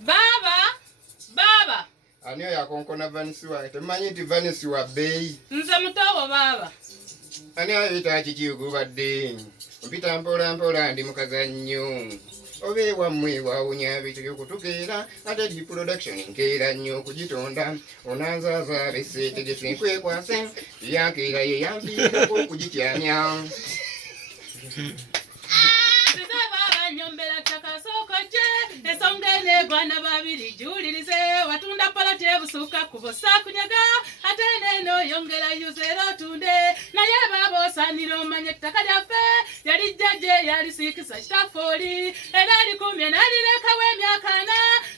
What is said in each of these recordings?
Baba. Ani yakonkona vanisi wange temanyi nti vanisi wa bbeeyi. Nze mutobo baba. Ani ayita kiki ogubadde? Mpita mpola ndi mukazannyo. Obe wammwe waawunya bitu okutukeera ate di production nkeera nnyo okugitonda onanzaaza beseetegese nkwekwase yakeera ye yampiirako okugikyamya. Nyombera takasookoje ensonga enegwana babiri julirize watunda poloti ebusuka kubosa kunyaga ate neno yongera yuzero tunde naye baba osanira omanye ettaka lyaffe yali jjajje yalisiikisa kitafoli era alikumye nalirekawo emyaka 4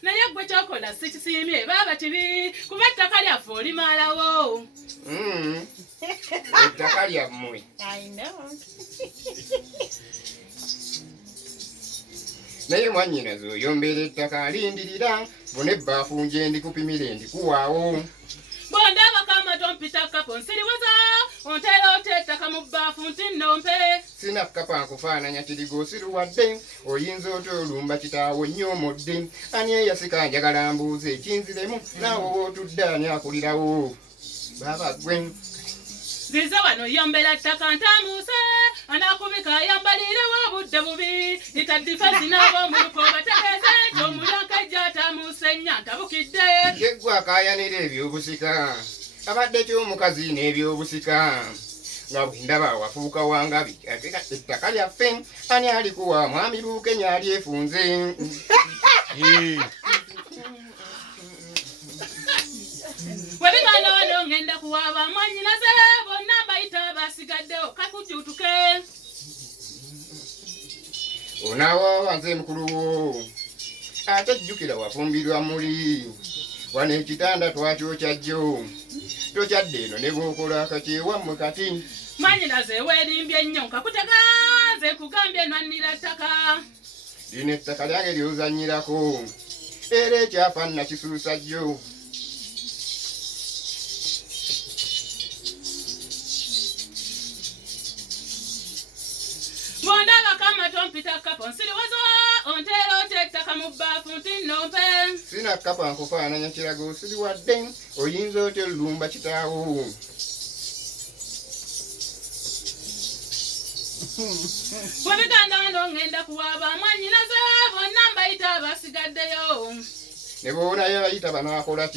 naye gwe kyokola sikisiimye baba kibi kuba ettaka lyaffe olimalawo. Ettaka lyammwe. I know. Naye mwannyinaze oyombera ettaka alindirira bone ebbaafu nje ndikupimire ndikuwaawo. Bondaba kama tompita kapo nsiriwaza ontera otettaka mu bbaafu nti nnompe. Sina kapa nkufaananya kirigo osiruwadde oyinza otolumba kitaawo nnyomodde ani eyasika njagala mbuuze ekinziremu naawe wootudde ani akulirawo. Baba gwe Zize wano yombera ttaka ntamuuse anakubika yambalirewo obudde bubi nitadifensi nabo muluko bategeeze nti omulyanka ejja atamuuse nnya ntabukidde. yeggwe akaayanira ebyobusika abadde ky'omukazi n'ebyobusika nga bwe ndaba wafuuka wangabi ettaka lyaffe ani alikuwa mwami Buukenya alyefunze. Webigana wano ngenda kuwaaba mwannyinaze bonna mbayita basigaddewo kakujutuke. Onaawaaba nze mukulu wo ate jjukira wafumbirwa muli wano ekitanda twakyokya jjo tokyadde eno ne bw'okola akakyewammwe kati. Mwannyinaze weerimbye ennyo nkakutega nze nkugambye nwannira ttaka. Lino ettaka lyange ly'ozannyirako era ekyafa nnakisuusa jjo. Bondaba kama tompita kapo nsiriwaza ontera otettaka mu bbaafu nti nnompe. Sina kapa nkufaananya kirago osiriwadde oyinza otya olumba kitaawo. Webiganda wano ngenda kuwaaba mwannyinaze bonna mbayita basigaddeyo. Ne boonayo bayita banaakola ki?